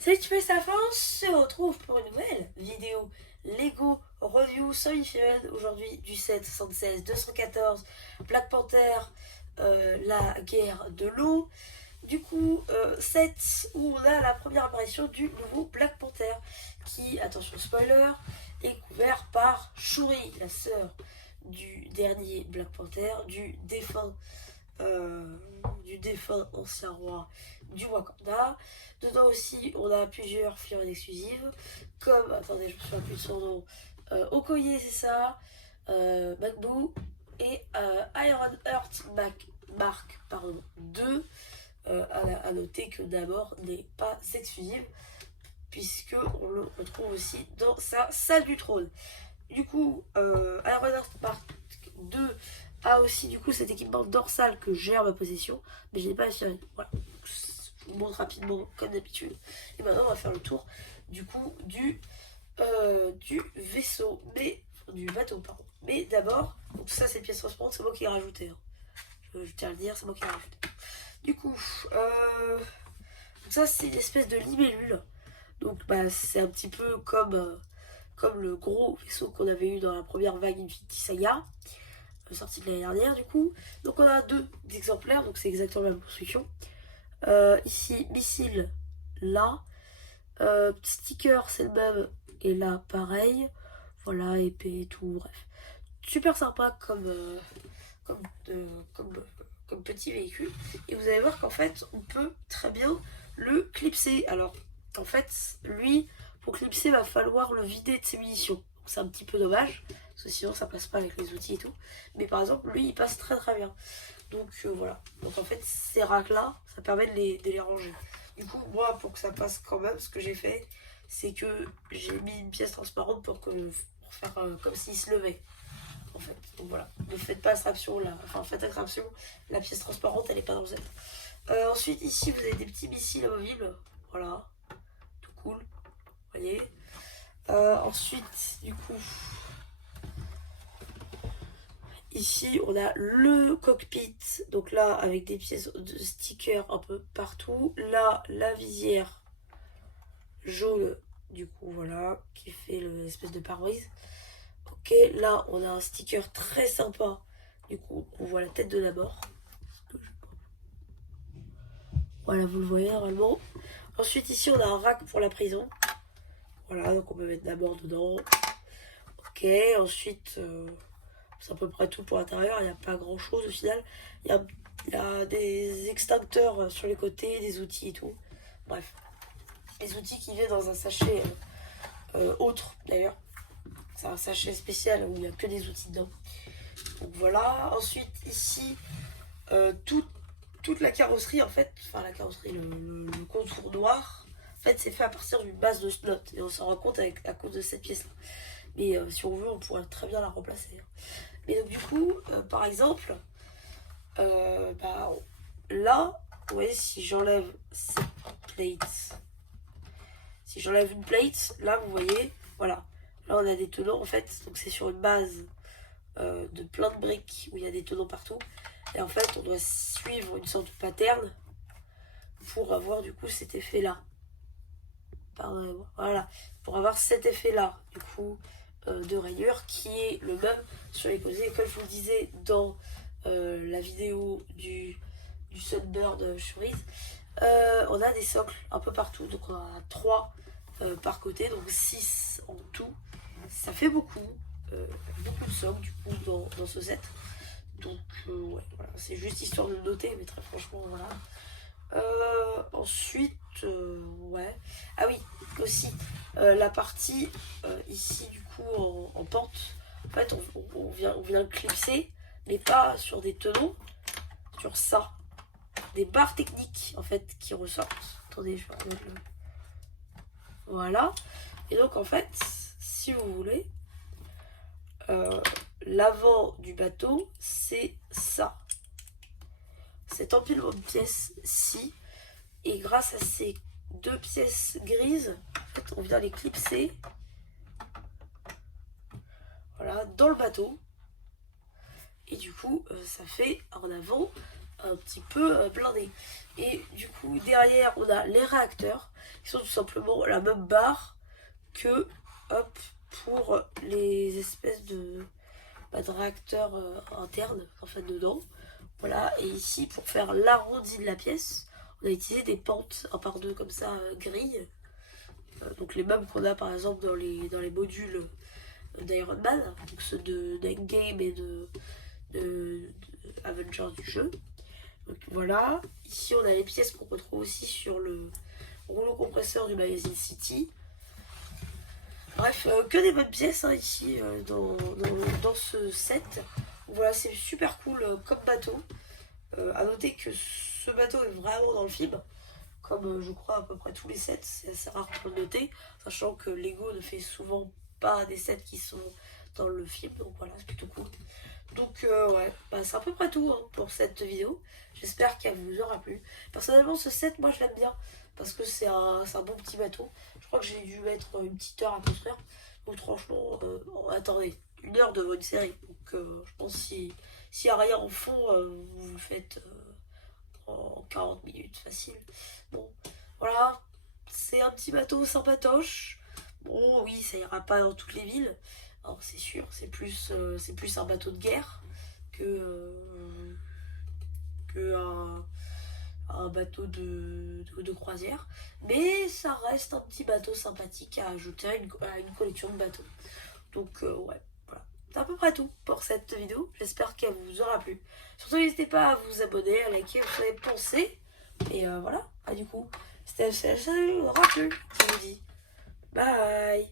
Salut tu fais sa fin, on se retrouve pour une nouvelle vidéo Lego Review Semi-Final aujourd'hui du set 76 214 Black Panther, la guerre de l'eau. Du coup, set où on a la première apparition du nouveau Black Panther qui, attention spoiler, est couvert par Shuri, la sœur du dernier Black Panther, du défunt ancien roi du Wakanda. Dedans aussi, on a plusieurs figurines exclusives, comme, attendez, je me souviens plus de son nom, Okoye, c'est ça, Magbu et Iron Heart Mark 2. À noter que d'abord n'est pas exclusive, puisque on le retrouve aussi dans sa salle du trône. Du coup, Iron Heart Mark 2 a aussi du coup cet équipement dorsal que j'ai en ma possession, mais je n'ai pas assuré. Voilà, je vous montre rapidement comme d'habitude. Et maintenant on va faire le tour du coup du vaisseau, mais du bateau pardon. Mais d'abord, donc ça c'est pièces transparentes, c'est moi qui ai rajouté. Hein. Je tiens à le dire, c'est moi qui ai rajouté. Du coup, ça c'est une espèce de libellule. Donc bah, c'est un petit peu comme le gros vaisseau qu'on avait eu dans la première vague Infinity Saga, sortie de l'année dernière du coup. Donc on a deux exemplaires, donc c'est exactement la même construction. Ici, missile, là. Petit sticker, c'est le même, et là, pareil. Voilà, épée et tout, bref. Super sympa comme, euh, comme, comme petit véhicule. Et vous allez voir qu'en fait, on peut très bien le clipser. Alors, en fait, lui, pour clipser, il va falloir le vider de ses munitions. Donc c'est un petit peu dommage, parce que sinon ça passe pas avec les outils et tout. Mais par exemple, lui, il passe très très bien. Donc voilà. Donc en fait, ces racks-là, ça permet de les ranger. Du coup, moi, pour que ça passe quand même, ce que j'ai fait, c'est que j'ai mis une pièce transparente pour faire comme s'il se levait. En fait, donc voilà, ne faites pas attraction là, enfin faites attraction, la pièce transparente elle est pas dans le set. Ensuite ici vous avez des petits missiles amovibles, voilà, tout cool, vous voyez. Ensuite du coup, ici on a le cockpit, donc là avec des pièces de stickers un peu partout, là la visière jaune, du coup voilà, qui fait l'espèce de pare-brise. Ok, là on a un sticker très sympa. Du coup, on voit la tête de la mort. Voilà, vous le voyez normalement. Ensuite, ici, on a un rack pour la prison. Voilà, donc on peut mettre la mort dedans. Ok, ensuite, c'est à peu près tout pour l'intérieur. Il n'y a pas grand chose au final. Il y a des extincteurs sur les côtés, des outils et tout. Bref, les outils qui viennent dans un sachet autre d'ailleurs. C'est un sachet spécial où il n'y a que des outils dedans. Donc voilà. Ensuite, ici, toute la carrosserie, en fait, enfin la carrosserie, le contour noir, en fait, c'est fait à partir d'une base de slot. Et on s'en rend compte à cause de cette pièce-là. Mais si on veut, on pourrait très bien la remplacer. Hein. Mais donc, du coup, par exemple, bah, là, vous voyez, si j'enlève cette plate, si j'enlève une plate, là, vous voyez, voilà. Là, on a des tenons, en fait. Donc, c'est sur une base de plein de briques où il y a des tenons partout. Et en fait, on doit suivre une sorte de pattern pour avoir du coup cet effet-là. Voilà, pour avoir cet effet-là, du coup, de rainure qui est le même sur les côtés. Et comme je vous le disais dans la vidéo du Sunbird Shuri's, on a des socles un peu partout. Donc on en a 3 par côté, donc 6 en tout. Ça fait beaucoup de socles du coup dans ce set. Donc ouais, voilà, c'est juste histoire de le noter, mais très franchement, voilà. Ensuite, ouais. Ah oui, aussi, la partie ici, du coup, en pente, en fait, on vient le clipser, mais pas sur des tenons, sur ça. Des barres techniques, en fait, qui ressortent. Attendez, je vais remettre le... Voilà. Et donc, en fait, si vous voulez, l'avant du bateau, c'est ça. Cet empilement de pièces-ci. Et grâce à ces 2 pièces grises, en fait, on vient les clipser. Voilà, dans le bateau. Et du coup, ça fait en avant un petit peu blindé. Et du coup, derrière, on a les réacteurs, qui sont tout simplement la même barre que, hop, pour les espèces de réacteurs internes, en fait, dedans. Voilà, et ici, pour faire l'arrondi de la pièce, on a utilisé des pentes, un par deux, comme ça, grilles. Donc les mêmes qu'on a, par exemple, dans les modules d'Iron Man, donc ceux d'Endgame et de Avengers du jeu. Donc voilà, ici on a les pièces qu'on retrouve aussi sur le rouleau compresseur du magazine City. Bref, que des bonnes pièces hein, ici dans ce set. Voilà, c'est super cool comme bateau. À noter que ce bateau est vraiment dans le film, comme je crois à peu près tous les sets, c'est assez rare pour le noter, sachant que Lego ne fait souvent pas des sets qui sont dans le film, donc voilà, c'est plutôt cool. Donc ouais, bah, c'est à peu près tout hein, pour cette vidéo. J'espère qu'elle vous aura plu. Personnellement, ce set, moi je l'aime bien parce que c'est un bon petit bateau. Je crois que j'ai dû mettre une petite heure à construire. Donc franchement, attendez, une heure devant une série. Donc je pense s'il n'y a rien en fond, vous le faites en 40 minutes facile. Bon, voilà, c'est un petit bateau sympatoche. Bon, oui, ça ira pas dans toutes les villes. Alors c'est sûr, c'est plus un bateau de guerre que un bateau de croisière. Mais ça reste un petit bateau sympathique à ajouter à une collection de bateaux. Donc ouais, voilà. C'est à peu près tout pour cette vidéo. J'espère qu'elle vous aura plu. Surtout n'hésitez pas à vous abonner, à liker, vous avez pensé. Et voilà, du coup, c'était le rappel qui vous dit bye.